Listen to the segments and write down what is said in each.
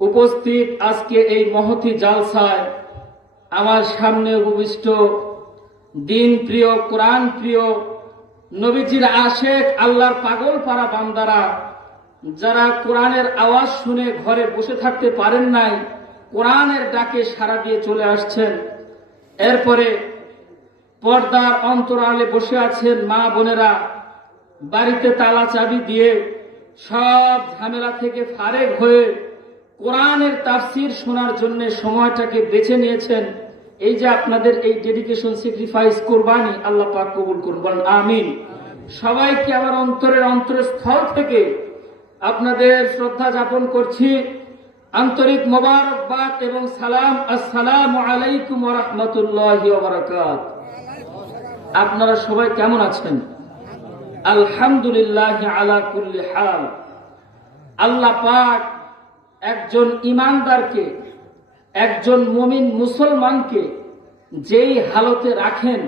উপস্থিত আজকে এই মহতী জালসায় আমার সামনে উপবিষ্ট দিন প্রিয়, কোরআন প্রিয়, নবীজির আশেক, আল্লাহর পাগল পারা বান্দারা, যারা কোরআনের আওয়াজ শুনে ঘরে বসে থাকতে পারেন নাই, কোরআনের ডাকে সাড়া দিয়ে চলে আসছেন। এরপরে পর্দার অন্তরালে বসে আছেন মা বোনেরা, বাড়িতে তালা চাবি দিয়ে সব ঝামেলা থেকে ফারেক হয়ে কোরআনের তাফসীর শোনার জন্য সময়টাকে বেছে নিয়েছেন। এই যে আপনাদের এই ডেডিকেশন, স্যাক্রিফাইস, কোরবানি, আল্লাহ পাক কবুল করুন, বলেন আমিন। সবাইকে আমার অন্তরস্থল থেকে আপনাদের শ্রদ্ধা জ্ঞাপন করছি, আন্তরিক মোবারকবাদ এবং সালাম। আসসালামু আলাইকুম ওয়া রাহমাতুল্লাহি ওয়া বারাকাতুহু। আপনারা সবাই কেমন আছেন? আলহামদুলিল্লাহ আলা কুল্লি হাল। আল্লাহ পাক একজন ইমানদারকে, একজন মুমিন মুসলমানকে যেই হালতে রাখেন,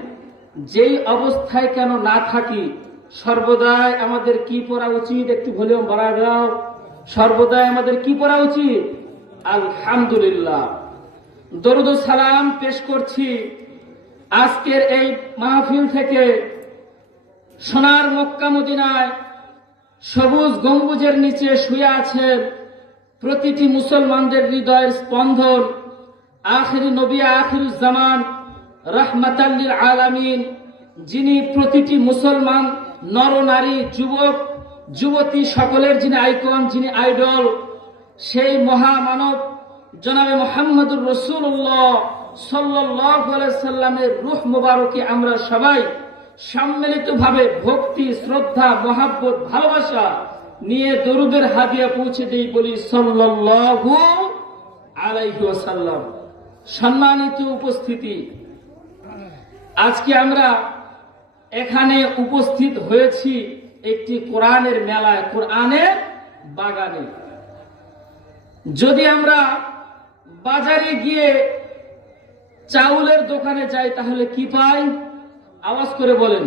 যেই অবস্থায় কেন না থাকি, সর্বদাই আমাদের কি পড়া উচিত? একটু ভলিউম বাড়ায় দাও। সর্বদাই আমাদের কি পড়া উচিত? আলহামদুলিল্লাহ। দরুদ ও সালাম পেশ করছি আজকের এই মাহফিল থেকে, সোনার মক্কা মদিনায় সবুজ গম্বুজের নিচে শুয়ে আছেন প্রতিটি মুসলমানদের হৃদয়ের স্পন্দন, আখিরি নবী, আখিরুজ জামান, রাহমাতাল লিল আলামিন, যিনি প্রতিটি মুসলমান নর নারী, যুবক যুবতী সকলের যিনি আইকন, যিনি আইডল, সেই মহামানব জনাবে মুহাম্মদুর রাসূলুল্লাহ সাল্লাল্লাহু আলাইহি সাল্লামের রূহ মুবারকে আমরা সবাই সম্মিলিতভাবে ভক্তি, শ্রদ্ধা, মহাব্বত, ভালোবাসা নিয়ে দরুদের হাদিয়া পৌঁছে দেই, বলি সাল্লাল্লাহু আলাইহি ওয়াসাল্লাম। সম্মানিত উপস্থিতি, আজকে আমরা এখানে উপস্থিত হয়েছি একটি কোরআনের মেলায়, কোরআনের বাগানে। যদি আমরা বাজারে গিয়ে চাউলের দোকানে যাই তাহলে কি পাই? আওয়াজ করে বলেন।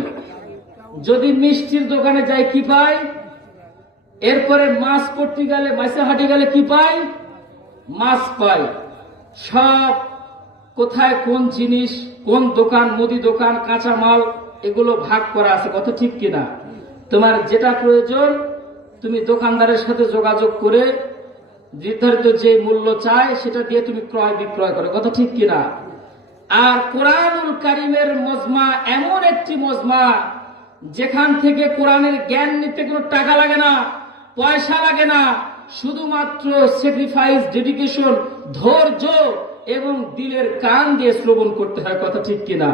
যদি মিষ্টির দোকানে যাই কি পাই? এরপরে মাছ পড়তে গেলে, মাছে হাটে গেলে কি পাই? মাছ পাই। সব কোথায় কোন জিনিস, কোন দোকান, মুদি দোকান, কাঁচা মাল, এগুলো ভাগ করা আছে, কথা ঠিক কিনা? তোমার যেটা প্রয়োজন তুমি দোকানদারের সাথে যোগাযোগ করে নির্ধারিত যে মূল্য চায় সেটা দিয়ে তুমি ক্রয় বিক্রয় করো, কথা ঠিক কিনা? আর কোরআনুল কারীমের মজমা এমন একটি মজমা যেখান থেকে কোরআনের জ্ঞান নিতে কোনো টাকা লাগে না, পয়সা লাগে না, শুধুমাত্র স্যাক্রিফাইস, ডেডিকেশন, ধৈর্য এবং দিলের কান দিয়ে শ্রবণ করতে হয়, কথা ঠিক কিনা?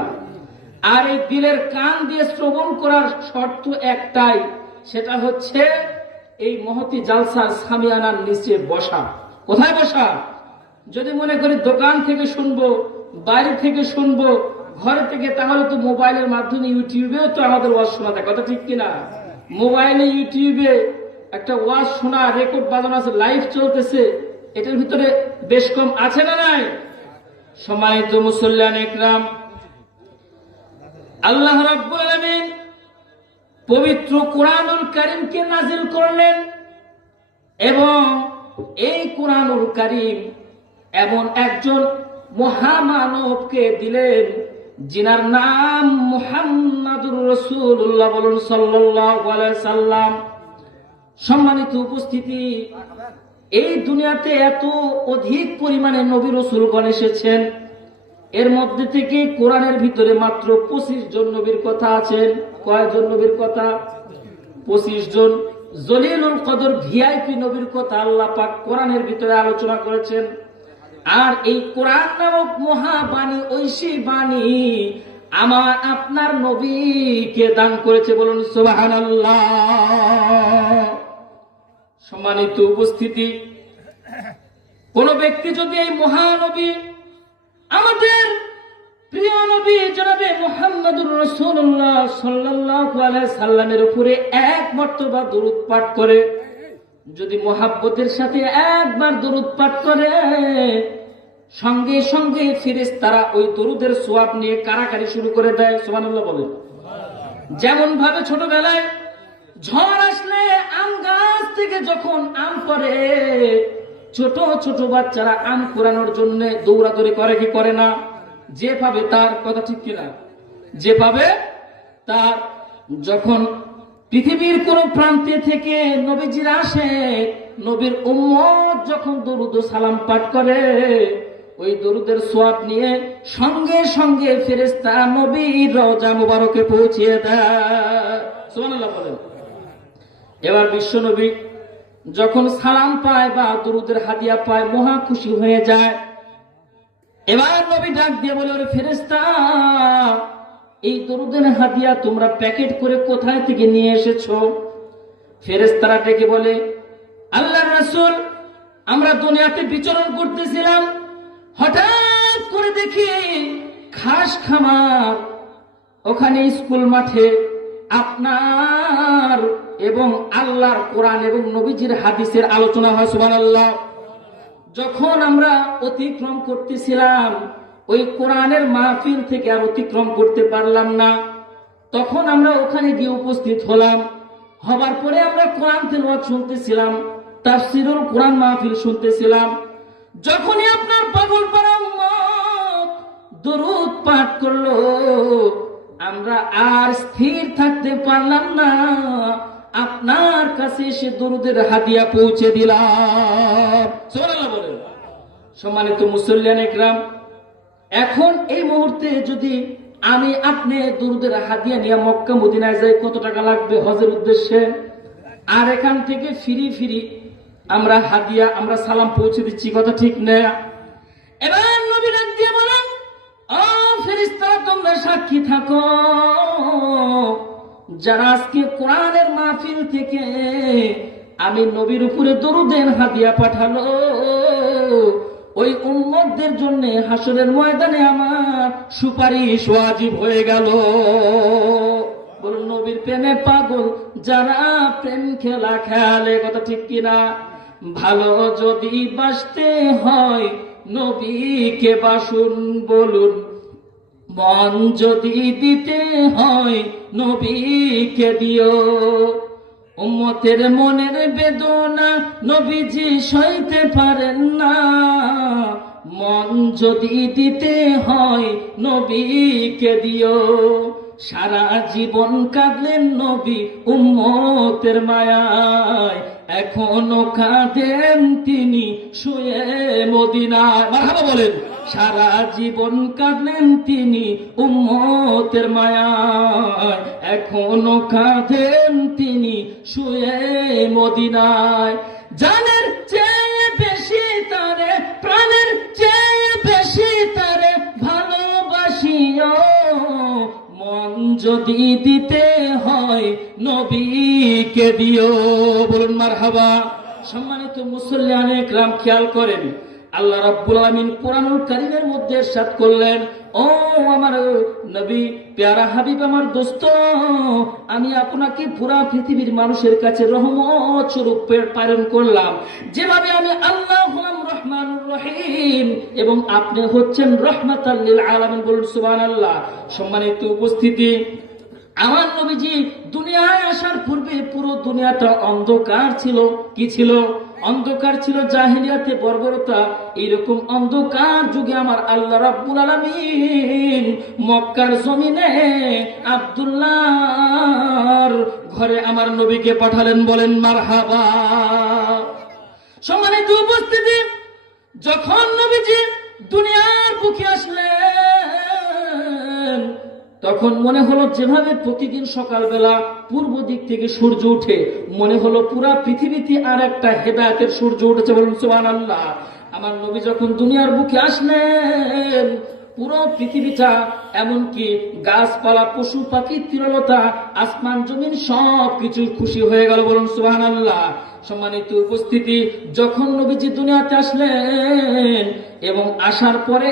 আর এই দিলের কান দিয়ে শ্রবণ করার শর্ত একটাই, সেটা হচ্ছে এই মহতী জালসার সামিয়ানার নিচে বসা। কোথায় বসা? যদি মনে করি দোকান থেকে শুনবো, বাড়ি থেকে শুনবো, ঘরে থেকে, তাহলে তো মোবাইলের মাধ্যমে, ইউটিউবেও তো আমাদের ওয়াজ শোনা যায়, কথা ঠিক কিনা? মোবাইলে, ইউটিউবে একটা ওয়াজ শোনা, রেকর্ড বাজানো আছে, লাইভ চলতেছে, এটার ভিতরে বেশ কম আছে না নাই? সম্মানিত মুসল্লিয়ান ইকরাম, আল্লাহ রাব্বুল আলামিন পবিত্র কোরআনুল কারীমকে নাজিল করলেন এবং এই কোরআনুল কারীম এমন একজন মহামানবকে দিলেন যিনার নাম মুহাম্মাদুর রাসূলুল্লাহ, বলুন সাল্লাল্লাহু আলাইহি সাল্লাম। সম্মানিত উপস্থিতি, এই দুনিয়াতে এত অধিক পরিমাণে নবী রাসূলগণ এসেছেন, এর মধ্যে থেকে কোরআনের ভিতরে মাত্র 25 জন নবীর কথা আছেন। কয়জন নবীর কথা? 25 জন জলিলুল কদর, ভিআইপি নবীর কথা আল্লাহ পাক কোরআনের ভিতরে আলোচনা করেছেন। আর এই কোরআন নামক মহাবাণী, ঐশী বাণী আমার আপনার নবীকে দান করেছে, বলুন সুবহানাল্লাহ। সম্মানিত উপস্থিতি, কোন ব্যক্তি যদি এই মহানবী, আমাদের প্রিয় নবী জনাবে মুহাম্মদুর রাসূলুল্লাহ সাল্লাল্লাহু আলাইহি সাল্লামের উপরে এক মর্তবা দরুদ পাঠ করে, যদি মুহাব্বতের সাথে একবার দরুদ পাঠ করে, সঙ্গে সঙ্গে ফেরেশতারা ওই দরুদের সওয়াব নিয়ে কারাকারি শুরু করে দেয়। সুবহানাল্লাহ বলেন। যেমন ভাবে ছোটবেলায় ঝড় আসলে আম গাছ থেকে যখন আম পড়ে, ছোট ছোট বাচ্চারা আম কুড়ানোর জন্য দৌড়াদৌড়ি করে কি করে না? যেভাবে তার কথা ঠিক কিনা, যেভাবে তার যখন পৃথিবীর কোন প্রান্তে থেকে নবীজিরা আসে, নবীর উম্মত যখন দরুদ ও সালাম পাঠ করে, ওই দরুদের সোয়াব নিয়ে সঙ্গে সঙ্গে ফেরেশতা নবীর রওজা মুবারকে পৌঁছিয়ে দেয়। সুবহানাল্লাহ বলেন। এবার বিশ্ব নবী যখন সালাম পায় বা দরুদের হাদিয়া পায়, মহা খুশি হয়ে যায়। এবার নবী ডাক দিয়ে বলে, ওরে ফেরেশতা, এই দরুদের হাদিয়া তোমরা প্যাকেট করে কোথায় থেকে নিয়ে এসেছো? ফেরেশতারা ডেকে বলে, আল্লাহর রাসূল, আমরা দুনিয়াতে বিচরণ করতেছিলাম, হঠাৎ করে দেখি ঘাস খামার, ওখানে স্কুল মাঠে আপনার এবং আল্লাহর কোরআন এবং নবীজির হাদিসের আলোচনা হয়। সুবহানাল্লাহ। যখন আমরা অতিক্রম করতেছিলাম, ওই কোরআনের মাহফিল থেকে আর অতিক্রম করতে পারলাম না। তখন আমরা ওখানে গিয়ে উপস্থিত হলাম। হবার পরে আমরা কোরআন তেলাওয়াত শুনতেছিলাম, তাফসীরুল কোরআন মাহফিল শুনতেছিলাম। যখনই আপনার পাগলপাড়া উম্মত দরুদ পাঠ করলো, আমরা আর স্থির থাকতে পারলাম না, আপনার কাছে এসে দরুদের হাদিয়া পৌঁছে দিলাম। সুবহানাল্লাহ বলেন। সম্মানিত মুসল্লিয়ান ইকরাম, এখন এই মুহূর্তে যদি আমি আপনি দরুদের হাদিয়া নিয়ে মক্কা মদিনায় যাই, কত টাকা লাগবে হজের উদ্দেশ্যে? আর এখান থেকে ফিরি ফিরি আমরা হাদিয়া, আমরা সালাম পৌঁছে দিচ্ছি, কথা ঠিক না? এবার নবী ডাক দিয়ে বলেন, ও ফেরেশতারা, তোমরা সাক্ষী থাকো, যারা আজকে কোরআনের মাহফিল থেকে আমি নবীর উপরে দরুদের হাদিয়া পাঠালো, ওই উম্মতদের জন্য হাসরের ময়দানে আমার সুপারিশ ওয়াজিব হয়ে গেল। বলুন, নবীর প্রেমে পাগল যারা প্রেম খেলা খেলে, কথা ঠিক কিনা? ভালো যদি বাসতে হয় নবীকে বাসুন, বলুন। মন যদি দিতে হয় নবীকে দিও। উম্মতের মনের বেদনা নবীজি সইতে পারেন না, মন যদি দিতে হয় নবীকে দিও। সারা জীবন কাঁদলেন নবী উম্মতের মায়ায়, এখনো কাঁদেন তিনি শুয়ে মদিনায়। মারহাবা বলেন। সারা জীবন কাঁদলেন তিনি উম্মতের মায়ায়, এখনো কাঁদেন তিনি শুয়ে মদিনায়। জানের চেয়ে বেশি তারে, প্রাণের চেয়ে বেশি তারে ভালোবাসিও। মন যদি দিতে হয় নবীকে দিও। বলুন মারহাবা। সম্মানিত মুসল্লিয়ানে ইকরাম, খেয়াল করেন, আল্লাহ রাব্বুল আলামিন কোরআনুল কারীমের মধ্যে ইরশাদ করলেন, ও আমার নবী, প্যারা হাবিব, আমার দোস্ত, আমি আপনাকে পুরা পৃথিবীর মানুষের কাছে রহমত স্বরূপ প্রেরণ করলাম। যেভাবে আমি আল্লাহ হলাম রহমানুর রহিম এবং আপনি হচ্ছেন রহমাতাল লিল আলামিন। বলুন সুবহানাল্লাহ। সম্মানিত উপস্থিতি, আমার নবীজি দুনিয়ায় আসার পূর্বে পুরো দুনিয়াটা অন্ধকার ছিল। কি ছিল? অন্ধকার ছিল, জাহেলিয়াতে বর্বরতা। এইরকম অন্ধকার যুগে আমার আল্লাহ রাব্বুল আলামিন মক্কার জমিনে আব্দুল্লাহর ঘরে আমার নবীকে পাঠালেন। বলেন মারহাবা। সম্মানিত উপস্থিতি, যখন নবীজি দুনিয়ার বুকে আসলেন, তখন মনে হলো যেভাবে প্রতিদিন সকালবেলা পূর্ব দিক থেকে সূর্য উঠে, মনে হলো পুরা পৃথিবীতে আর একটা হেদায়েতের সূর্য উঠেছে। বলুন সুবহানাল্লাহ। আমার নবী যখন দুনিয়ার বুকে আসলেন, পুরো পৃথিবীটা, এমনকি গাছপালা, পশু পাখি, তৃণলতা, আসমান জমিন সবকিছু খুশি হয়ে গেল। বলুন সুবহানাল্লাহ। সম্মানিত উপস্থিতি, যখন নবীজি দুনিয়াতে আসলেন এবং আসার পরে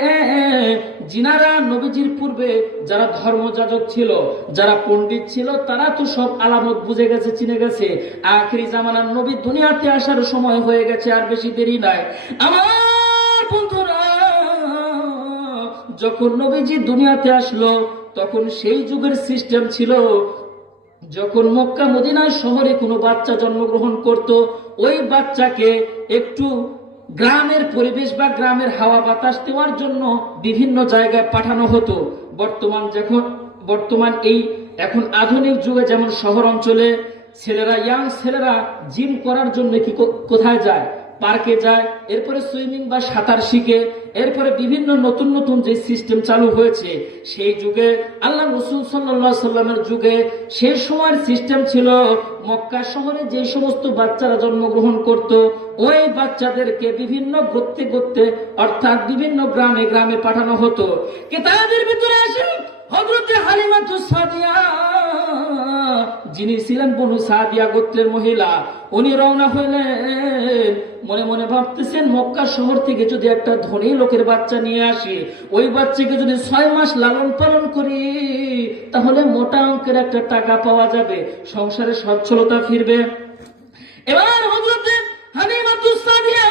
জিনারা নবীজির পূর্বে যারা ধর্মযাজক ছিল, যারা পণ্ডিত ছিল, তারা তো সব আলামত বুঝে গেছে, চিনে গেছে। আখিরি জামানার নবী দুনিয়াতে আসার সময় হয়ে গেছে, আর বেশি দেরি নাই। আমার বন্ধুরা, যখন নবীজি দুনিয়াতে আসলো, তখন সেই যুগের সিস্টেম ছিল, যখন মক্কা মদিনা শহরে কোনো বাচ্চা জন্মগ্রহণ করত, ওই বাচ্চাকে একটু গ্রামের পরিবেশ বা গ্রামের হাওয়া বাতাস দেওয়ার জন্য বিভিন্ন জায়গায় পাঠানো হতো। বর্তমান এই এখন আধুনিক যুগে যেমন শহর অঞ্চলে ইয়াং ছেলেরা জিম করার জন্য কি কোথায় যায়, পার্কে যায়, এরপরে সুইমিং বা সাঁতার শিখে, এরপরে বিভিন্ন নতুন নতুন যে সিস্টেম চালু হয়েছে সেই যুগে আল্লাহ রাসূল সাল্লাল্লাহু আলাইহি সাল্লামের যুগে সেই সময়ের সিস্টেম ছিল মক্কা শহরে যে সমস্ত বাচ্চারা জন্মগ্রহণ করত ওই বাচ্চাদেরকে বিভিন্ন গোত্রে অর্থাৎ বিভিন্ন গ্রামে গ্রামে পাঠানো হতো। কিতাবের ভিতরে আসে হযরত হালিমাতুস সাদিয়া যিনি ছিলেন বনু সাদিয়া গোত্রের মহিলা, উনি রওনা হইলেন। মনে মনে ভাবতেছেন মক্কা শহর থেকে যদি একটা ধনী লোকের বাচ্চা নিয়ে আসি, ওই বাচ্চাকে যদি 6 মাস লালন পালন করি তাহলে মোটা অঙ্কের একটা টাকা পাওয়া যাবে, সংসারে সচ্ছলতা ফিরবে। এবার হযরত হালিমাতুস সাদিয়া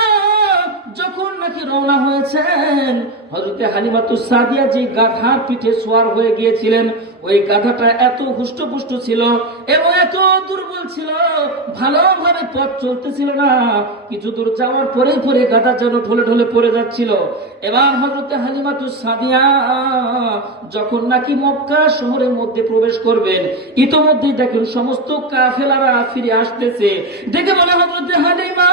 যখন নাকি রওনা হয়েছেন, হযরত হালিমাতুস সাদিয়া যে গাধার পিঠে সওয়ার হয়ে গিয়েছিলেন, ওই গাধাটা এত হুষ্টপুষ্ট ছিল এবং এত দুর্বল ছিল, ভালোভাবে পথ চলতেছিল না। কিছু দূর যাওয়ার পরে গাধা যেন ঢলে ঢলে পড়ে যাচ্ছিল। এবার হযরত হালিমাতুস সাদিয়া যখন নাকি মক্কা শহরের মধ্যে প্রবেশ করবেন, ইতোমধ্যেই দেখেন সমস্ত কাফেলারা ফিরে আসতেছে। দেখে বলে হযরত হালিমা,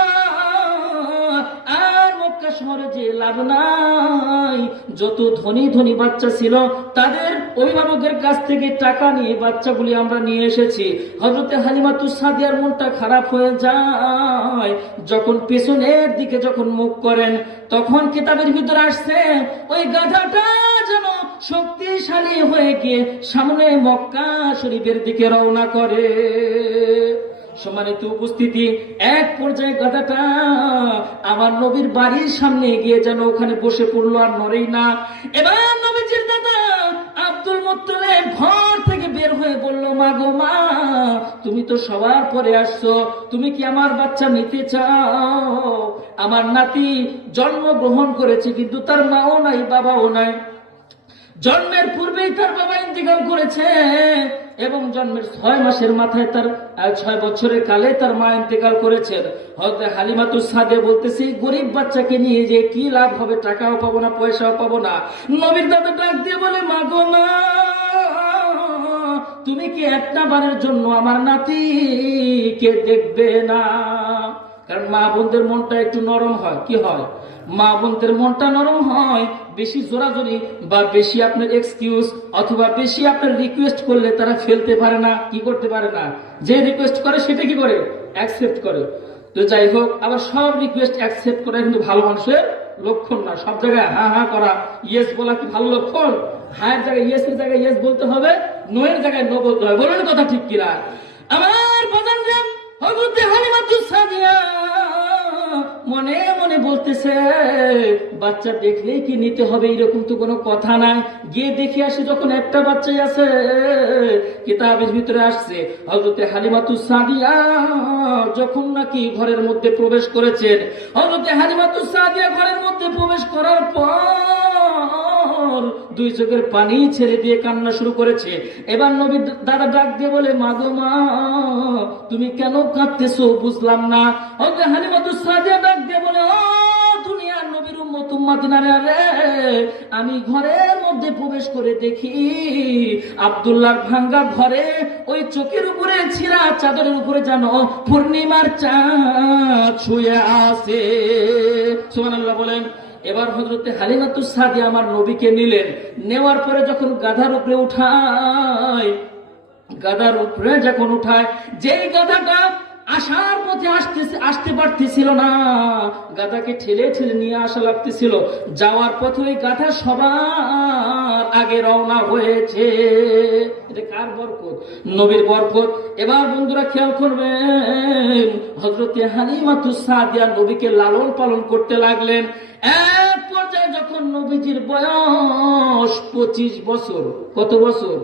আর মক্কা শহরে যে লাভ নাই, যত ধনী ধনী বাচ্চা ছিল তাদের অভিভাবকের কাছ থেকে টাকা নিয়ে বাচ্চাগুলি আমরা নিয়ে এসেছি। হযরত হালিমাতুস সাদিয়ার মনটা খারাপ হয়ে যায়। যখন পেছনের দিকে যখন মুখ করেন তখন কিতাবের ভিতরে আসছে ওই গাধাটা যেন শক্তিশালী হয়ে গিয়ে সামনে মক্কা শরীফের দিকে রওনা করে। সম্মানিত উপস্থিতি, এক পর্যায়ে গাধাটা আমার নবীর বাড়ির সামনে গিয়ে যেন ওখানে বসে পড়লো, আর নড়েই না। এবার নবীজির দাদা আব্দুল মুত্তালিব ঘর থেকে বের হয়ে বলল, মা গো মা, তুমি তো সবার পরে আসছো, তুমি কি আমার বাচ্চা নিতে চাও? আমার নাতি জন্মগ্রহণ করেছে কিন্তু তার মাও নাই বাবাও নাই, জন্মের পূর্বেই তার বাবা ইন্তেকাল করেছে এবং জন্মের 6 মাসের মাথায় তার 6 বছরের কালে তার মা ইন্তেকাল করেছেন। হযরত হালিমাতুস সাদিয়া বলতেছে, গরিব বাচ্চাকে নিয়ে যে কি লাভ হবে, টাকাও পাবো না পয়সাও পাবো না। নবীর দাদা ডাক দিয়ে বলে, মা গো মা, তুমি কি একটা বারের জন্য আমার নাতিকে দেখবে না? কারণ মা বোনদের মনটা একটু নরম হয়। কি হয়? মা বোনদের মনটা নরম হয়। বেশি জোরাজোরি বা বেশি আপনার এক্সকিউজ অথবা বেশি আপনার রিকোয়েস্ট করলে তারা ফেলতে পারে না, কি করতে পারে না। যে রিকোয়েস্ট করে সেটা কি করে? অ্যাকসেপ্ট করে। তো যাই হোক, আবার সব রিকোয়েস্ট অ্যাকসেপ্ট করা কিন্তু ভালো মানুষের লক্ষণ না। সব জায়গায় হ্যাঁ হ্যাঁ করা, ইয়েস বলা কি ভালো লক্ষণ? হ্যাঁ জায়গায় ইয়েসের জায়গায় ইয়েস বলতে হবে, নো এর জায়গায় নো বলতে হবে। বলুন কথা ঠিক কিনা? আমার বাজানজান হযরত হালিমাতুস সাদিয়া মনে মনে বলতেছে, বাচ্চা দেখলেই কি নিতে হবে এরকম তো কোনো কথা নাই, গিয়ে দেখে আসি। যখন একটা বাচ্চাই আছে, কিতাবের ভিতরে আসছে হযরত হালিমাতুস সাদিয়া যখন নাকি ঘরের মধ্যে প্রবেশ করেছেন, হযরত হালিমাতুস সাদিয়া ঘরের মধ্যে প্রবেশ করার পর 2 চোখের পানি ছেড়ে দিয়ে কান্না শুরু করেছে। এবার নবী দাদা ডাক দিয়ে বলে, মা গো মা, তুমি কেন কাঁদতেছো বুঝলাম না। হযরত হালিমাতুস সাদিয়া ডাক দিয়ে বলে, ও দুনিয়ার নবীর উম্মত উম্মাতিনারা রে, আমি ঘরের মধ্যে প্রবেশ করে দেখি আব্দুল্লাহর ভাঙ্গা ঘরে ওই চোখের উপরে ছিঁড়া চাদরের উপরে যেন পূর্ণিমার চাঁদ শুয়ে আছে। সুবহানাল্লাহ বলেন। এবার হযরত হালিমাতুস সাদিয়া আমার নবীকে নিলেন। নেওয়ার পরে যখন গাধার উপরে উঠায়, যেই গাধাটা আসার পথে আসতে পারতেছিল না, গাধাকে ঠেলে ঠেলে নিয়ে আসা লাগতেছিল। যাওয়ার পথে ওই গাধা সবার আগে রওনা হয়েছে। এটা কার বরকত? নবীর বরকত। এবার বন্ধুরা খেয়াল করবেন, হযরত হালিমাতুস সাদিয়া নবীকে লালন পালন করতে লাগলেন। এক পর্যায়ে যখন নবীজির বয়স 25 বছর, কত বছর?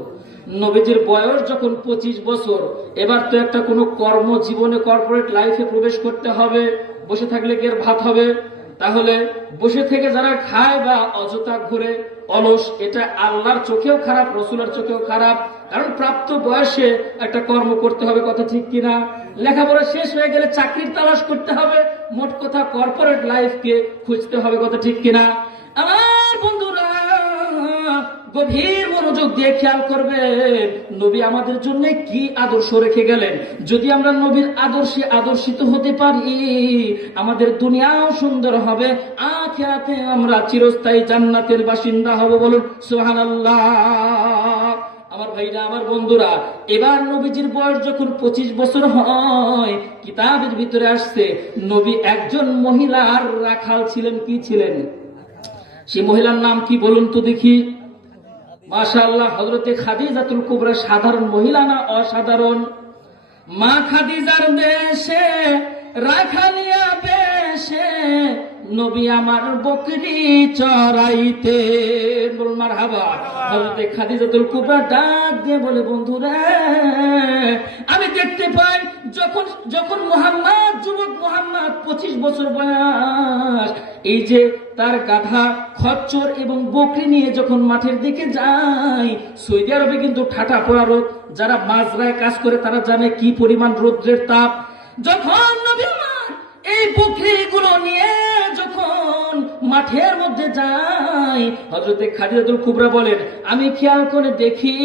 নবীজির বয়স যখন 25 বছর, এবার তো একটা কোনো কর্মজীবনে কর্পোরেট লাইফে প্রবেশ করতে হবে। বসে থাকলে কি আর ভাত হবে? তাহলে বসে থেকে যারা খায় বা অযথা ঘুরে অলস, এটা আল্লাহর চোখেও খারাপ, রসুলের চোখেও খারাপ। কারণ প্রাপ্ত বয়সে একটা কর্ম করতে হবে, কথা ঠিক কিনা? লেখাপড়া শেষ হয়ে গেলে চাকরির তালাশ করতে হবে, মোট কথা কর্পোরেট লাইফকে খুঁজতে হবে, কথা ঠিক কিনা? আমার বন্ধুরা গভীর মনোযোগ দিয়ে খেয়াল করবে, নবী আমাদের জন্য কি আদর্শ রেখে গেলেন। যদি আমরা নবীর আদর্শে আদর্শিত হতে পারি, আমাদের দুনিয়াও সুন্দর হবে, আখিরাতে আমরা চিরস্থায়ী জান্নাতের বাসিন্দা হব। বলুন সুবহানাল্লাহ। আমার ভাইরা, আমার বন্ধুরা, এবার নবীজির বয়স যখন 25 বছর হয়, কিতাবের ভিতরে আসছে নবী একজন মহিলার রাখাল ছিলেন। কি ছিলেন? সেই মহিলার নাম কি বলুন তো দেখি? মাশাআল্লাহ, হযরতে খাদিজাতুল কুবরা। সাধারণ মহিলা না অসাধারণ? মা খাদিজার দেশে রাখালিয়া বেশে নবী আমার বকরি চড়াইতে। বলুন মারহাবা। হযরতে খাদিজাতুল কুবরা ডাক দিয়ে বলে, বন্ধুরা আমি দেখতে পাই যখন মুহাম্মদ, যুবক মুহাম্মদ 25 বছর বয়স, এই যে তার গাধা, খচ্চর এবং বকরি নিয়ে যখন মাঠের দিকে যায়, সৌদি আরবে কিন্তু ঠাটা পড়া রোদ, যারা মাজরায় কাজ করে তারা জানে কি পরিমাণ রৌদ্রের তাপ। যখন নবী আমার এই বকরিগুলো নিয়ে যখন মাঠের মধ্যে যায়, হযরতে খাদিজাতুল কুবরা বলেন, আমি খেয়াল করে দেখি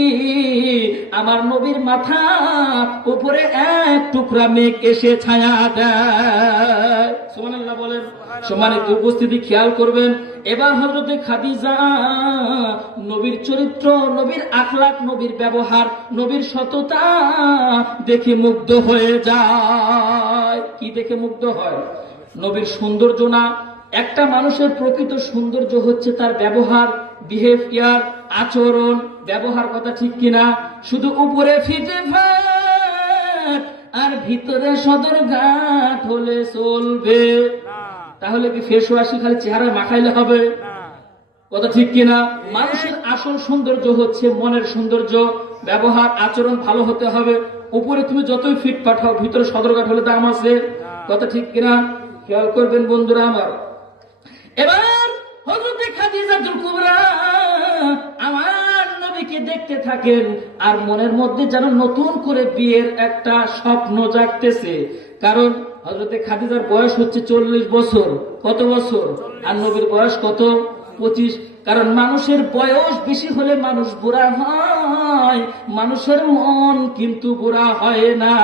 আমার নবীর মাথা উপরে এক টুকরা মেঘ এসে ছায়া দেয়। সুবহানাল্লাহ বলেন। সম্মানিত উপস্থিতি, খেয়াল করবেন, এবার হযরতে খাদিজা নবীর চরিত্র, নবীর আখলাক, নবীর ব্যবহার, নবীর সততা দেখে মুগ্ধ হয়ে যায়। কি দেখে মুগ্ধ হয়? নবীর সৌন্দর্য না, একটা মানুষের প্রকৃত সৌন্দর্য হচ্ছে তার ব্যবহার, বিহেভিয়ার, আচরণ, ব্যবহার, কথা ঠিক কিনা? শুধু উপরে ফিটে ফাট আর ভিতরে সদরঘাট হলে চলবে? তাহলে কি ফেস ওয়াশি খালি চেহারায় মাখাইলে হবে? কথা ঠিক কিনা? মানুষের আসল সৌন্দর্য হচ্ছে মনের সৌন্দর্য, ব্যবহার, আচরণ ভালো হতে হবে। উপরে তুমি যতই ফিট পাঠাও, ভিতরে সদরঘাট হলে দাম আছে, কথা ঠিক কিনা? খেয়াল করবেন বন্ধুরা আমার। এবার হযরতে খাদিজাতুল কুবরা আমার নবীকে দেখতে থাকেন, আর মনের মধ্যে যেন নতুন করে বিয়ের একটা স্বপ্ন জাগতেছে। কারণ হযরতে খাদিজার বয়স হচ্ছে 40 বছর। কত বছর? আর নবীর বয়স কত? 25। কারণ মানুষের বয়স বেশি হলে মানুষ বুড়া হয়, মানুষের মন কিন্তু বুড়া হয় না।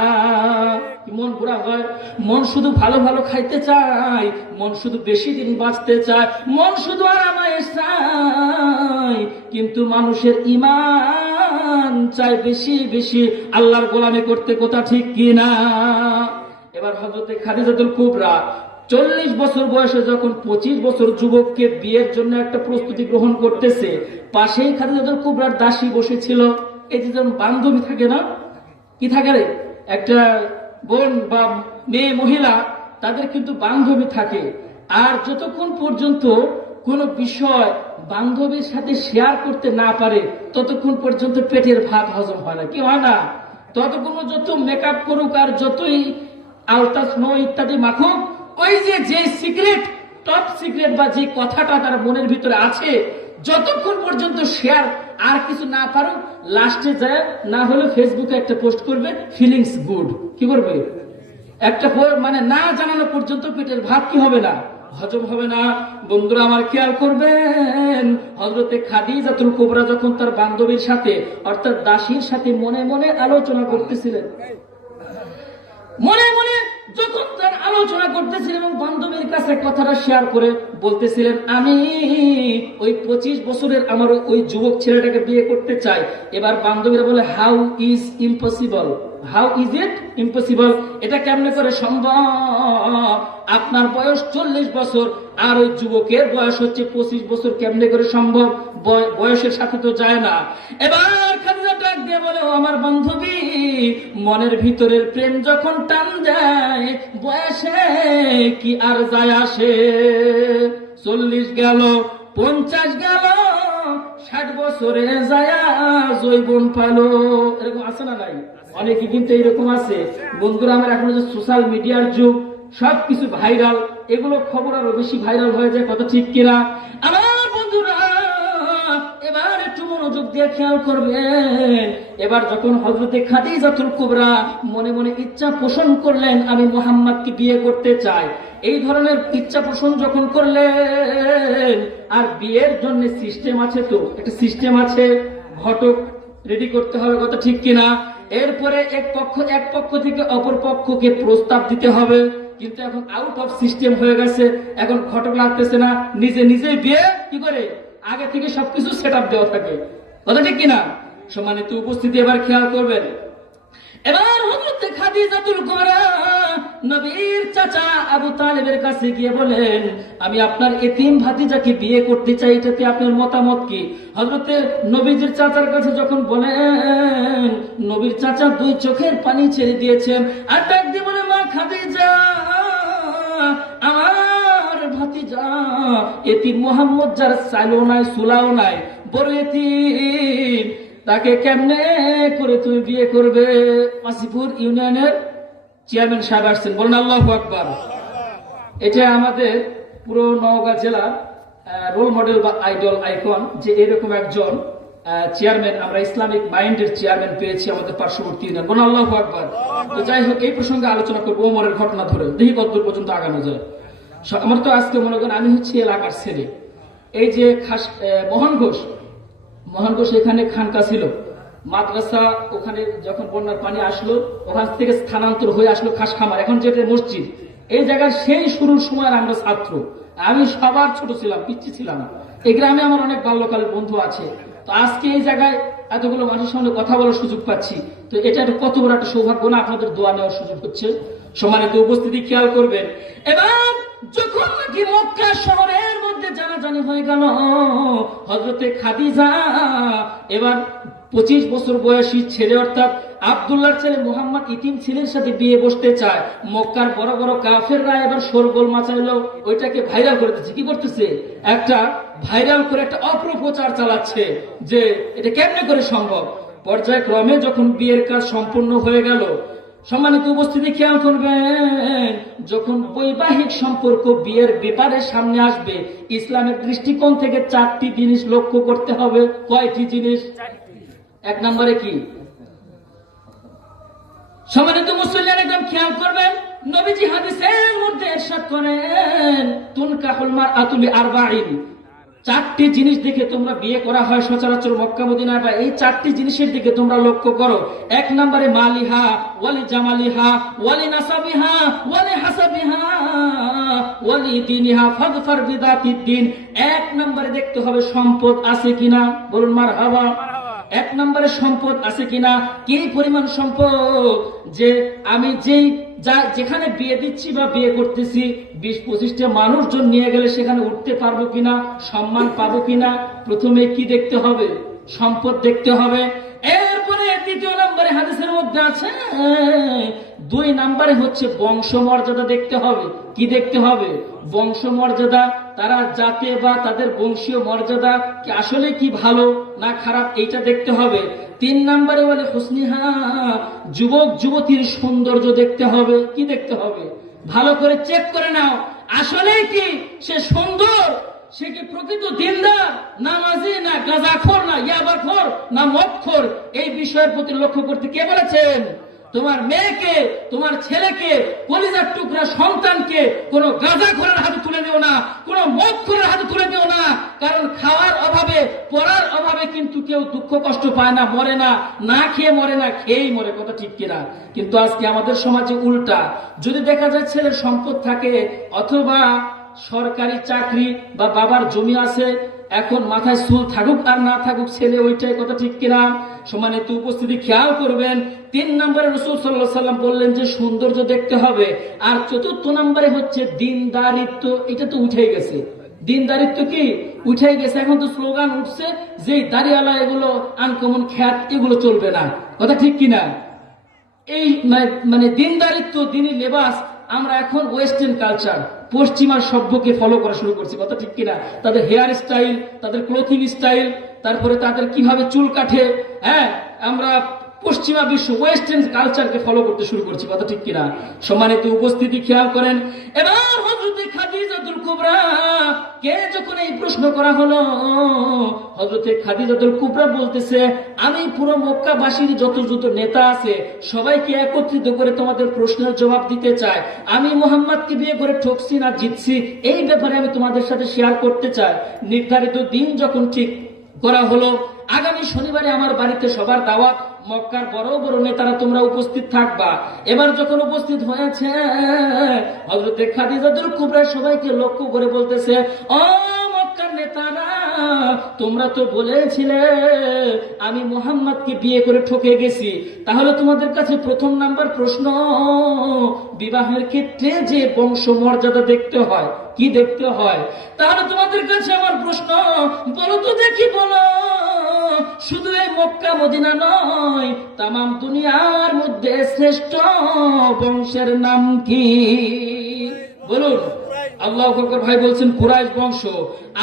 মন বুড়া হয়? মন শুধু ভালো ভালো খাইতে চায়, মন শুধু বেশি দিন বাঁচতে চায়, মন শুধু আরামায়েশ চায়, কিন্তু মানুষের ঈমান চায় বেশি বেশি আল্লাহর গোলামি করতে, কথা ঠিক কিনা? এবার হযরতে খাদিজাতুল কুবরা 40 বছর বয়সে যখন 25 বছর যুবককে বিয়ের জন্য একটা প্রস্তুতি গ্রহণ করতেছে, পাশেই খাদিজাতুল কুবরার দাসী বসেছিল। এই যে যেমন বান্ধবী থাকে না, কি থাকে রে, একটা বোন বা মেয়ে মহিলা, তাদের কিন্তু বান্ধবী থাকে। আর যতক্ষণ পর্যন্ত কোনো বিষয় বান্ধবীর সাথে শেয়ার করতে না পারে, ততক্ষণ পর্যন্ত পেটের ভাত হজম হয় না। কি হয় না? ততক্ষণ যত মেকআপ করুক আর যতই আলতা স্নো ইত্যাদি মাখুক, ওই যে সিক্রেট, টপ সিক্রেট বা যে কথাটা তার মনের ভিতরে আছে, যতক্ষণ পর্যন্ত শেয়ার আর কিছু না পারুক, লাস্টে যায় না হলে ফেসবুকে একটা পোস্ট করবে, ফিলিংস গুড। কি করবে? একটা মানে না জানানো পর্যন্ত পেটের ভাত কি হবে না? হজম হবে না। বন্ধুরা আমার খেয়াল করবেন, হযরতে খাদিজাতুল কুবরা যখন তার বান্ধবীর সাথে অর্থাৎ দাসীর সাথে মনে মনে আলোচনা করতেছিলেন, মনে মনে যখন তার আলোচনা করতেছিলেন এবং বান্ধবীর কাছে কথাটা শেয়ার করে বলতেছিলেন, আমি ওই 25 বছরের আমার ওই যুবক ছেলেটাকে বিয়ে করতে চাই। এবার বান্ধবীরা বলে, how is impossible, how is it impossible, এটা কেমনে করে সম্ভব? আপনার বয়স 40 বছর আর ওই যুবকের বয়স হচ্ছে 25 বছর, কেমনে করে সম্ভব? বয়সের সাথে তো যায় না। এবার খাদিজা ডাক দিয়ে বলে, ও আমার বান্ধবী, মনের ভিতরের প্রেম যখন টান যায়, বয়সে কি আর যায় আসে? 40 গেল, 50 গেল, 60 বছরে যায় যৌবন পালো। এরকম আছে না নাই? অনেকে কিন্তু এরকম আছে। বন্ধুরা আমার, এখন যে সোশ্যাল মিডিয়ার যুগ, সবকিছু ভাইরাল, এগুলো খবর আরো বেশি ভাইরাল হয়ে যায়, কথা ঠিক কিনা? আমার বন্ধুরা এবার একটু মনোযোগ দিয়ে খেয়াল করবেন। এবার যখন হযরতে খাদিজাতুল কুবরা মনে মনে ইচ্ছা পোষণ করলেন আমি মুহাম্মদকে বিয়ে করতে চাই, এই ধরনের ইচ্ছা পোষণ যখন করলেন, আর বিয়ের জন্য সিস্টেম আছে, তো একটা সিস্টেম আছে, ঘটক রেডি করতে হবে, কথা ঠিক কিনা? এরপরে এক পক্ষ থেকে অপর পক্ষকে প্রস্তাব দিতে হবে, কিন্তু এখন আউট অফ সিস্টেম হয়ে গেছে, এখন ঘটক লাগতেছে না, নিজে বিয়ে কি করে, আগে থেকে সবকিছু সেট আপ দেওয়া থাকে, কথা ঠিক কিনা? সম্মানিত উপস্থিতি, এবার খেয়াল করবেন। এবার হযরত খাদিজাতুল কুবরা নবীর চাচা আবু তালেবের কাছে গিয়ে বলেন, আমি আপনার এতিম ভাতিজাকে বিয়ে করতে চাই, এটাতে আপনার মতামত কি? হযরতে নবীজির চাচার কাছে যখন বলেন, নবীর চাচা দুই চোখের পানি ছেড়ে দিয়েছেন, আর ডাক দিয়ে বলে, মা খাদিজা, আমার ভাতিজা এতিম মুহাম্মদ, যার চালও নাই সুলাও নাই, বড় এতিম, তাকে কেমনে করে তুমি বিয়ে করবে? মাসিপুর ইউনিয়নের চেয়ারম্যান সাহেব আসছেন, বলেন আল্লাহু আকবার। এটা আমাদের পুরো নওগাঁ জেলার রোল মডেল বা আইডল আইকন, যে এরকম একজন চেয়ারম্যান, আমরা ইসলামিক মাইন্ডের চেয়ারম্যান পেয়েছি আমাদের পার্শ্ববর্তী ইউনিয়ন, বলেন আল্লাহু আকবার। তো যাই হোক, এই প্রসঙ্গে আলোচনা করবো ওমরের ঘটনা ধরে, দেখি কতদূর পর্যন্ত আগানো যায়। আমার তো আজকে মনে করেন আমি হচ্ছি এলাকার ছেলে, এই যে খাস মোহন ঘোষ এখানে খানকা ছিল, মাদ্রাসা, ওখানে যখন বন্যার পানি আসলো ওখান থেকে স্থানান্তর হয়ে আসলো খাসখামার, এখন যেটা মসজিদ, এই জায়গায় সেই শুরুর সময় আমরা ছাত্র, আমি সবার ছোট ছিলাম, পিচ্ছি ছিলাম। এই গ্রামে আমার অনেক বাল্যকালের বন্ধু আছে। তো আজকে এই জায়গায় এতগুলো মানুষের সঙ্গে কথা বলার সুযোগ পাচ্ছি, তো এটা একটা কত বড় একটা সৌভাগ্য না? আপনাদের দোয়া নেওয়ার সুযোগ হচ্ছে। সম্মানিত উপস্থিতি, খেয়াল করবেন। এবার যখন নাকি মক্কা শহরের মধ্যে জানাজানি হয়ে গেল, হযরতে খাদিজা এবার 25 বছর বয়সী ছেলে, অর্থাৎ আব্দুল্লাহর ছেলে মুহাম্মদ ইতিম ছেলের সাথে বিয়ে বসতে চায়। মক্কার বড় বড় কাফেররা এবার শোরগোল মাচাইলো, ওইটাকে ভাইরাল করতেছে। কি করতেছে? একটা ভাইরাল করে একটা অপপ্রচার চালাচ্ছে যে এটা কেমনে করে সম্ভব। পর্যায়ক্রমে যখন বিয়ের কাজ সম্পূর্ণ হয়ে গেল, সম্মানিত উপস্থিতি, খেয়াল করবেন, যখন বৈবাহিক সম্পর্ক বিয়ের ব্যাপারে সামনে আসবে, ইসলামের দৃষ্টিকোণ থেকে 4টি জিনিস লক্ষ্য করতে হবে। কয়টি জিনিস? 1 নম্বরে কি? সম্মানিত মুসলিম একদম খেয়াল করবেন, নবীজি হাদিসের মধ্যে ইরশাদ করেন, তুনকাহুল মারআতু লিআরবাঈন, 4টি জিনিস দেখে তোমরা বিয়ে করা হয় সচরাচর মক্কা মদিনায়, বা এই 4টি জিনিসের দিকে তোমরা লক্ষ্য করো। 1 নম্বরে মালিহা ওয়ালি জামালিহা ওয়ালি নাসাবিহা ওয়ালি হাসাবিহা ওয়ালি দীনিহা ফাযফার বিযাতিদ দ্বীন। 1 নম্বরে দেখতে হবে সম্পদ আছে কিনা, বলুন মারহাবা। 1 নম্বরে সম্পদ আছে কিনা, কি পরিমাণ সম্পদ, যে আমি যেখানে বিয়ে দিচ্ছি বা বিয়ে করতেছি 20-25টা মানুষজন নিয়ে গেলে সেখানে উঠতে পারবো কিনা, সম্মান পাবো কিনা। প্রথমে কি দেখতে হবে? সম্পদ দেখতে হবে। এরপরে 2 নম্বরে হাদিসের মধ্যে আছে, 2 নম্বরে হচ্ছে বংশমর্যাদা দেখতে হবে। কি দেখতে হবে? বংশমর্যাদা, তারা জাতে বা তাদের বংশীয় মর্যাদা কি আসলে কি ভালো না খারাপ, এইটা দেখতে হবে। 3 নম্বরে বলে হুসনিহা, যুবক যুবতীর সৌন্দর্য দেখতে হবে। কি দেখতে হবে? ভালো করে চেক করে নাও, আসলে কি সে সুন্দর, সে কি প্রকৃত দিনদার, নামাজি না গাঁজাখোর না ইয়াবাখোর না মদখোর, এই বিষয়ের প্রতি লক্ষ্য করতে কে বলেছেন? তোমার মেয়েকে, তোমার ছেলেকে, কলিজার টুকরা সন্তানকে কোনো গাঁজাখোরের হাতে তুলে দিও না, কোনো মদখোরের হাতে তুলে দিও না। কারণ খাওয়ার অভাবে, পড়ার অভাবে কিন্তু কেউ দুঃখ কষ্ট পায় না, মরে না, না খেয়ে মরে না, খেয়েই মরে, কথা ঠিক কিনা? কিন্তু আজকে আমাদের সমাজে উল্টা। যদি দেখা যায় ছেলের সম্পদ থাকে, অথবা সরকারি চাকরি বা বাবার জমি আছে, এখন মাথায় চুল থাকুক আর না থাকুক ছেলে ওইটাই, কথা ঠিক কিনা? সম্মানিত উপস্থিতি, খেয়াল করবেন। 3 নম্বরে রাসূল সাল্লাল্লাহু আলাইহি সাল্লাম বললেন যে সৌন্দর্য দেখতে হবে। আর 4র্থ নম্বরে হচ্ছে দিনদারিত্ব। এটা তো উঠে গেছে, দিনদারিত্ব কি উঠে গেছে। এখন তো স্লোগান উঠছে যে দাড়িওয়ালা, এগুলো আনকমন খ্যাত, এগুলো চলবে না, কথা ঠিক কিনা? এই মানে দিনদারিত্ব, দিনী লেবাস, আমরা এখন ওয়েস্টার্ন কালচার, পশ্চিমা সভ্যকে ফলো করা শুরু করছি, কথা ঠিক কিনা? তাদের হেয়ার স্টাইল, তাদের ক্লোথিং স্টাইল, তারপরে তাদের কিভাবে চুল কাটে, হ্যাঁ, আমরা পশ্চিমা বিশ্ব ওয়েস্টার্ন কালচারকে ফলো করতে শুরু করছি, কথা ঠিক কিনা? সম্মানিত উপস্থিতি, খেয়াল করেন। এবার হযরতে খাদিজাতুল কুবরা কে যখন এই প্রশ্ন করা হলো, হযরতে খাদিজাতুল কুবরা বলতেছে, আমি পুরো মক্কাবাসীর যত নেতা আছে সবাইকে একত্রিত করে তোমাদের প্রশ্নের জবাব দিতে চাই। আমি মুহাম্মদকে বিয়ে করে ঠকছি না জিতছি, এই ব্যাপারে আমি তোমাদের সাথে শেয়ার করতে চাই। নির্ধারিত দিন যখন ঠিক করা হলো, আগামী শনিবারে আমার বাড়িতে সবার দাওয়াত, মক্কার বড় বড় নেতারা তোমরা উপস্থিত থাকবা। এবার যখন উপস্থিত হয়েছে, হযরতে খাদিজাতুল কুবরা সবাইকে লক্ষ্য করে বলতেছে, ও মক্কার নেতারা, তোমরা তো বলেছিলে আমি মুহাম্মদকে বিয়ে করে ঠকে গেছি, তাহলে তোমাদের কাছে প্রথম নাম্বার প্রশ্ন, বিবাহের ক্ষেত্রে যে বংশ মর্যাদা দেখতে হয়, কি দেখতে হয়? তাহলে তোমাদের কাছে আমার প্রশ্ন, বলো তো দেখি, বলো, শুধু এই মক্কা মদিনা নয়, তামাম দুনিয়ার মধ্যে শ্রেষ্ঠ বংশের নাম কি? বলুন। আল্লাহু আকবার। ভাই বলছেন কুরাইশ বংশ।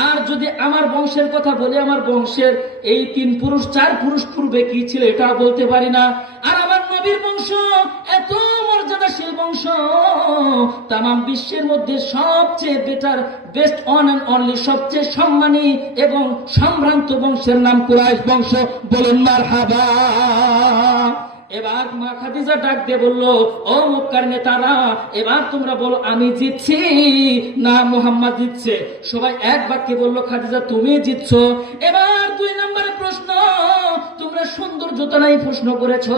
আর যদি আমার বংশের কথা বলি, আমার বংশের এই 3 পুরুষ 4 পুরুষ পূর্বে কি ছিল এটা বলতে পারি না। আর আমার নবীর বংশ এত মর্যাদাশীল বংশ, তামাম বিশ্বের মধ্যে সবচেয়ে better, best one and only, সবচেয়ে সম্মানী এবং সম্ভ্রান্ত বংশের নাম কুরাইশ বংশ। বলেন মারহাবা। এবার মা খাদিজা ডাক দিয়ে বলল, ও মক্কার নেতারা, এবার তোমরা বলো আমি জিতছি না মুহাম্মদ জিতছে? সবাই এক বাক্যে বলল, খাদিজা তুমি জিতছো। এবার 2 নম্বরের প্রশ্ন, তোমরা সৌন্দর্যতা নাই প্রশ্ন করেছো,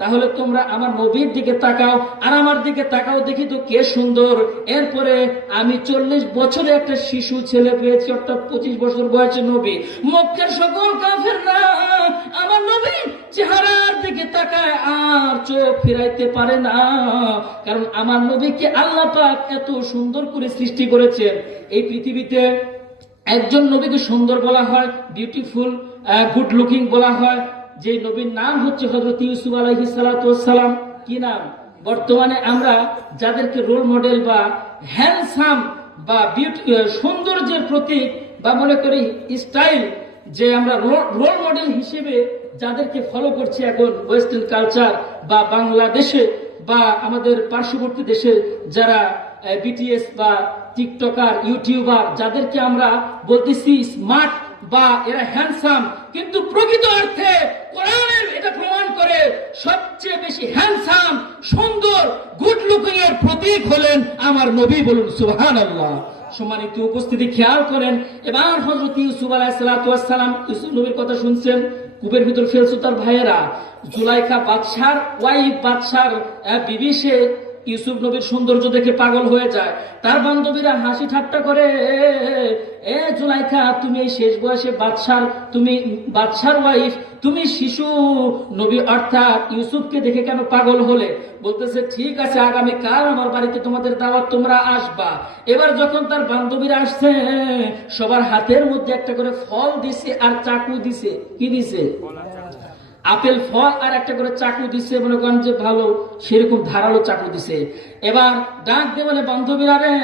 তাহলে তোমরা আমার নবীর দিকে তাকাও আর আমার দিকে তাকাও, দেখি তো কে সুন্দর। এরপরে আমি 40 বছরে একটা শিশু ছেলে পেয়েছি, অর্থাৎ 25 বছর বয়সে নবী। মক্কার সকল কাফেররা আমার নবী চেহারার দিকে তাকায় আর চোখ ফিরাইতে পারে না, কারণ আমার নবীকে আল্লাহ পাক এত সুন্দর করে সৃষ্টি করেছেন। এই পৃথিবীতে একজন নবীকে সুন্দর বলা হয়, বিউটিফুল, গুড লুকিং বলা হয়। যে নবীর নাম হচ্ছে হযরত ইউসুফ আলাইহিস সালাতু ওয়াস সালাম। কি নাম? বর্তমানে আমরা যাদেরকে রোল মডেল বা হ্যান্ডসাম বা সৌন্দর্যের প্রতীক বা মনে করি স্টাইল, যে আমরা রোল মডেল হিসেবে যাদেরকে ফলো করছি এখন ওয়েস্টার্ন কালচার বা বাংলাদেশে বা আমাদের পার্শ্ববর্তী দেশে যারা বিটিএস বা টিকটকার, ইউটিউবার, যাদেরকে আমরা বলতেছি স্মার্ট বা এরা হ্যান্ডসাম, কিন্তু প্রকৃত অর্থে কোরআনের এটা প্রমাণ করে সবচেয়ে বেশি হ্যান্ডসাম, সুন্দর, গুড লুকিং এর প্রতীক হলেন আমার নবী। বলুন সুবহানাল্লাহ। সম্মানিত উপস্থিতি, খেয়াল করেন। এবার হযরত ইউসুফ আলাইহিস সালাতু ওয়াস সালাম, ইউসুফ নবীর কথা শুনছেন, কূপের ভিতর ফেলছো তার ভাইয়েরা, জুলাইখা বাদশার ওয়াইফ, বাদশার বিবি, সে ইউসুফ নবীর সৌন্দর্য দেখে পাগল হয়ে যায়। তার বান্ধবীরা হাসি ঠাট্টা করে, এ জুলাইখা, তুমি এই শেষ বয়সে তুমি বাদশার ওয়াইফ, তুমি শিশু নবী অর্থাৎ ইউসুফকে দেখে কেন পাগল হলে? বলতেছে, ঠিক আছে, আগামীকাল আমার বাড়িতে তোমাদের দাওয়াত, তোমরা আসবা। এবার যখন তার বান্ধবীরা আসছে, সবার হাতের মধ্যে একটা করে ফল দিছে আর চাকু দিছে। কি দিছে? আপেল ফল আর একটা করে চাকু দিছে, মনে করেন যে ভালো সেরকম ধারালো চাকু দিছে। এবার ডাক দিয়ে বলে, বান্ধবীরা রে,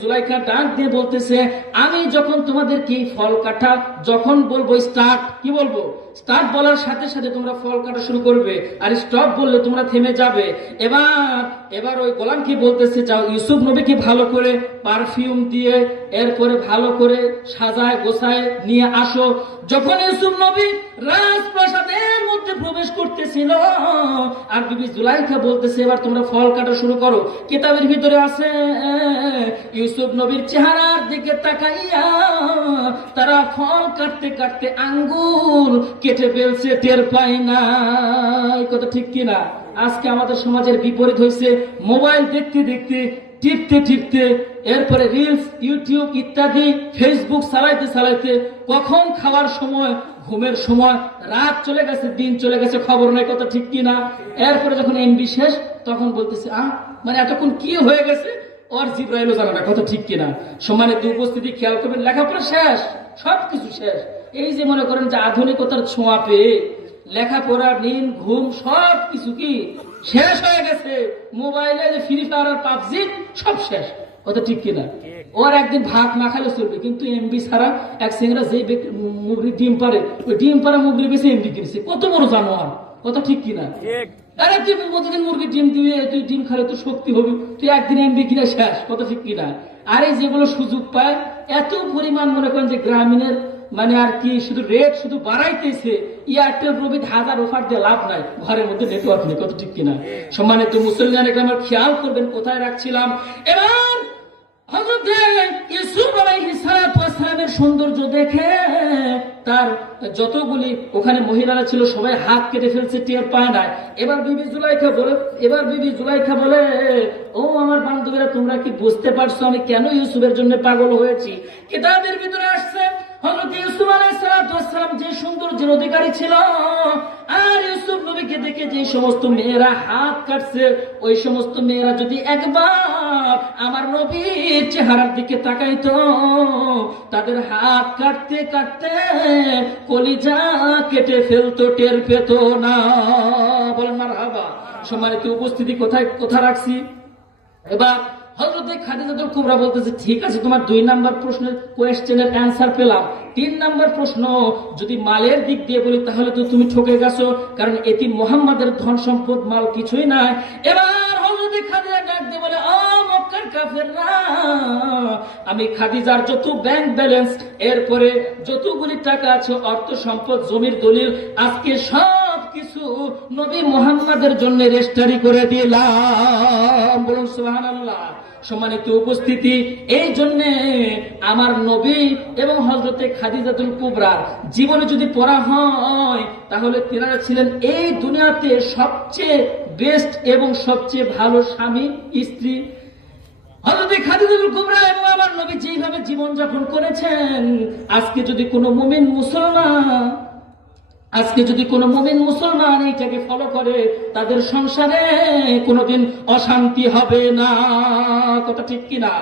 জুলাইখা ডাক দিয়ে বলতেছে, আমি যখন তোমাদের কি ফল কাটা যখন বলবো স্টার্ট, কি বলবো? স্টার্ট বলার সাথে সাথে তোমরা ফল কাটা শুরু করবে, আর স্টপ বললে তোমরা থেমে যাবে। এবার ওই গোলামকে বলতেছে, যাও ইউসুফ নবীকে ভালো করে পারফিউম দিয়ে এরপরে ভালো করে সাজায় গোছায় নিয়ে আসো। যখন ইউসুফ নবী রাজপ্রাসাদের মধ্যে প্রবেশ করতেছিল, আর বিবি জুলাইখা বলতেছে, এবার তোমরা ফল কাটা শুরু করো। কিতাবের ভিতরে আছে, ইউসুফ নবীর চেহারার দিকে তাকাইয়া তারা ফল কাটতে কাটতে আঙ্গুল কেটে ফেলছে, টের পায় না। কথা ঠিক কিনা? আজকে আমাদের সমাজের বিপরীত হয়েছে। মোবাইল দেখতে দেখতে, টিপতে টিপতে, এরপরে রিলস, ইউটিউব ইত্যাদি, ফেসবুক চালাইতে চালাইতে কখন খাওয়ার সময়, ঘুমের সময়, রাত চলে গেছে, দিন চলে গেছে, খবর নাই। কথা ঠিক কিনা? এরপরে যখন এমবি শেষ, তখন বলতেছে, মানে এতক্ষণ কি হয়ে গেছে ওর জিব্রাইলও জানে না। কথা ঠিক কিনা? সম্মানিত উপস্থিতি, খেয়াল করবেন, লেখাপড়া শেষ, সবকিছু শেষ। এই যে মনে করেন যে আধুনিকতার ছোঁয়া পেয়ে লেখাপড়া, নিন, ঘুম, সবকিছু কি শেষ হয়ে গেছে। মোবাইলে যে ফ্রি ফায়ার আর পাবজি সব শেষ। কথা ঠিক কিনা? ওর একদিন ভাত না খাইলে চলবে, কিন্তু এমবি ছাড়া এক সিংরা যে মুগরি ডিম পারে, ওই ডিম পাড়া মুগরি বেশি এমবি কিনছে। কত বড় জানোয়ার! কথা ঠিক কিনা? আরে তুই প্রতিদিন মুরগি ডিম দিবে, তুই ডিম খালে তো শক্তি হবে, তুই একদিন এমবি কিনা শেষ, কথা ঠিক কিনা? আরে যেগুলো সুযোগ পায় এত পরিমাণ, মনে করেন যে গ্রামীণের মানে আর কি শুধু রেট শুধু বাড়াইতেছে, এয়ারটেল রবিট হাজার অফার দিয়ে লাভ নাই, ঘরের মধ্যে নেটওয়ার্ক নেই, কত ঠিক কিনা? সম্মানিত মুসলমান আমার খেয়াল করবেন কোথায় রাখছিলাম। এবার হযরত ইউসুফ আলাইহিস সালামের সৌন্দর্য দেখে তার যতগুলি ওখানে মহিলারা ছিল সবাই হাত কেটে ফেলছে, টের পায় না। এবার বিবি জুলাইখা বলে, ও আমার বান্ধবীরা, তোমরা কি বুঝতে পারছো আমি কেন ইউসুফের জন্য পাগল হয়েছি? কিতাবের ভিতরে আসছে হযরত ইউসুফ আলাইহিস সালাম যে সৌন্দর্যের অধিকারী ছিল, আর ইউসুফ নবীকে দেখে যে সমস্ত মেয়েরা হাত কাটছে, ওই সমস্ত মেয়েরা যদি একবার আমার নবীর চেহারার দিকে তাকাইতো, তাদের হাত কাটতে কাটতে কলিজা কেটে ফেলতো, টের পেত না। বলেন মারহাবা। সম্মানিত উপস্থিতি, কোথায় রাখছি? এবার হযরত খাদিজাতুল কুবরা বলতেছে, ঠিক আছে, তোমার 2 নাম্বার প্রশ্নের কোয়েশ্চেনের অ্যান্সার পেলাম। 3 নাম্বার প্রশ্ন যদি মালের দিক দিয়ে বলি তাহলে তো তুমি ঠকে গেছো, কারণ এতিম মুহাম্মাদের ধন সম্পদ মাল কিছুই নাই। এবার হযরত খাদিজা ডাক দিয়ে বলে, ও মক্কার কাফেররা, আমি খাদিজার যত ব্যাংক ব্যালেন্স, এরপরে যতগুলি টাকা আছে, অর্থ সম্পদ, জমির দলিল, আজকে সব কিছু নবী মুহাম্মাদের জন্য রেজিস্ট্রি করে দিলাম। বলুন সুবহানাল্লাহ। সম্মানিত উপস্থিতি, এই জন্য আমার নবী এবং হযরতে খাদিজাতুল কুবরা জীবনে যদি পড়া হয় তাহলে তেনারা ছিলেন এই দুনিয়াতে সবচেয়ে বেস্ট এবং সবচেয়ে ভালো স্বামী স্ত্রী। হযরতে খাদিজাতুল কুবরা এবং আমার নবী যেভাবে জীবন যাপন করেছেন, আজকে যদি কোনো মুমিন মুসলমান এইটাকে ফলো করে, তাদের সংসারে কোনোদিন অশান্তি হবে না, কথা ঠিক কিনা?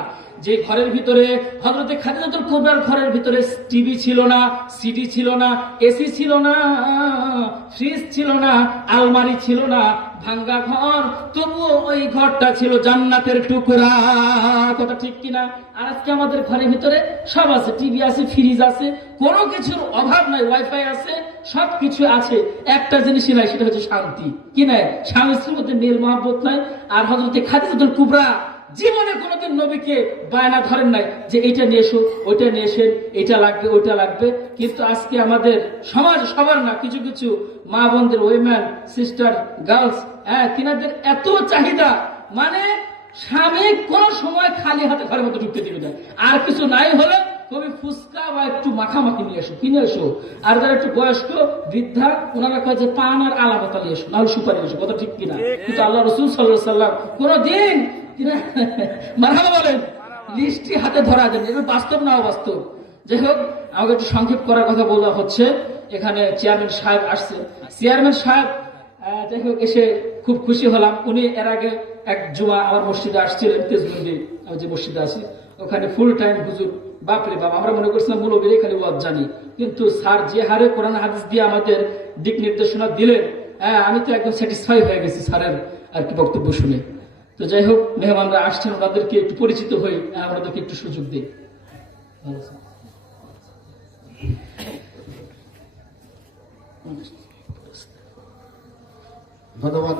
যে ঘরের ভিতরে হযরতে খাদিজাতুল কুবরার ঘরের ভিতরে টিভি ছিল না, সিডি ছিল না, এসি ছিল না, ফ্রিজ ছিল না, আলমারি ছিল না, ভাঙ্গা ঘর, তবুও ওই ঘরটা ছিল জান্নাতের টুকরা, কথা ঠিক কিনা? আর আজকে আমাদের ঘরের ভিতরে সব আছে, টিভি আছে, ফ্রিজ আছে, কোনো কিছুর অভাব নাই, ওয়াইফাই আছে, সবকিছু আছে, একটা জিনিসই নাই, সেটা হচ্ছে শান্তি। কি নাই? স্বামী স্ত্রীর মধ্যে মেল মহব্বত নাই। আর হযরতে খাদিজাতুল কুবরা জীবনে কোনোদিন নবীকে বায়না ধরেন নাই যে এইটা নিয়ে এসো, ওইটা নিয়ে এসেন, এইটা লাগবে, ওইটা লাগবে। কিন্তু আজকে আমাদের সমাজ, সবার না, কিছু কিছু মা বোনদের, ওয়েম্যান, সিস্টার, গার্লস, তিনাদের এত চাহিদা, মানে স্বামী কোন সময় খালি হাতে ঘরের মতো ঢুকতে দিবে না। আর কিছু নাই হলে কবি ফুচকা বা একটু মাখামাখি নিয়ে এসো, কিনে এসো। আর যারা একটু বয়স্ক বৃদ্ধা, ওনারা কয় যে পান আর আলামতা নিয়ে এসো, নাহলে সুপারি এসো, কথা ঠিক কিনা? কিন্তু আল্লাহ রাসূল সাল্লাল্লাহু আলাইহি ওয়াসাল্লাম কোনদিন মারহাবা বলেন লিস্টটি হাতে ধরা দেন। এটা বাস্তব না অবাস্তব? যাই হোক, আমাকে একটু সংক্ষেপ করার কথা বলা হচ্ছে। এখানে চেয়ারম্যান সাহেব আসছে। চেয়ারম্যান সাহেব যাই হোক এসে খুব খুশি হলাম। উনি এর আগে এক জুমা আমার মসজিদে আসছিলেন, তেজগন্ডি যে মসজিদে আছি, ওখানে ফুল টাইম হুজুর। বাপরে বাপ, আমরা মনে করছিলাম মৌলবীরাই খালি ওয়াজ জানি, কিন্তু স্যার যে হারে কোরআন হাদিস দিয়ে আমাদের দিক নির্দেশনা দিলেন, আমি তো একদম স্যাটিসফাই হয়ে গেছি স্যারের আর কি বক্তব্য শুনে। তো যাই হোক, মেহমানরা আসছেন, ওনাদেরকে একটু পরিচিত হই, আমাদেরকে একটু সুযোগ দিই। ধন্যবাদ।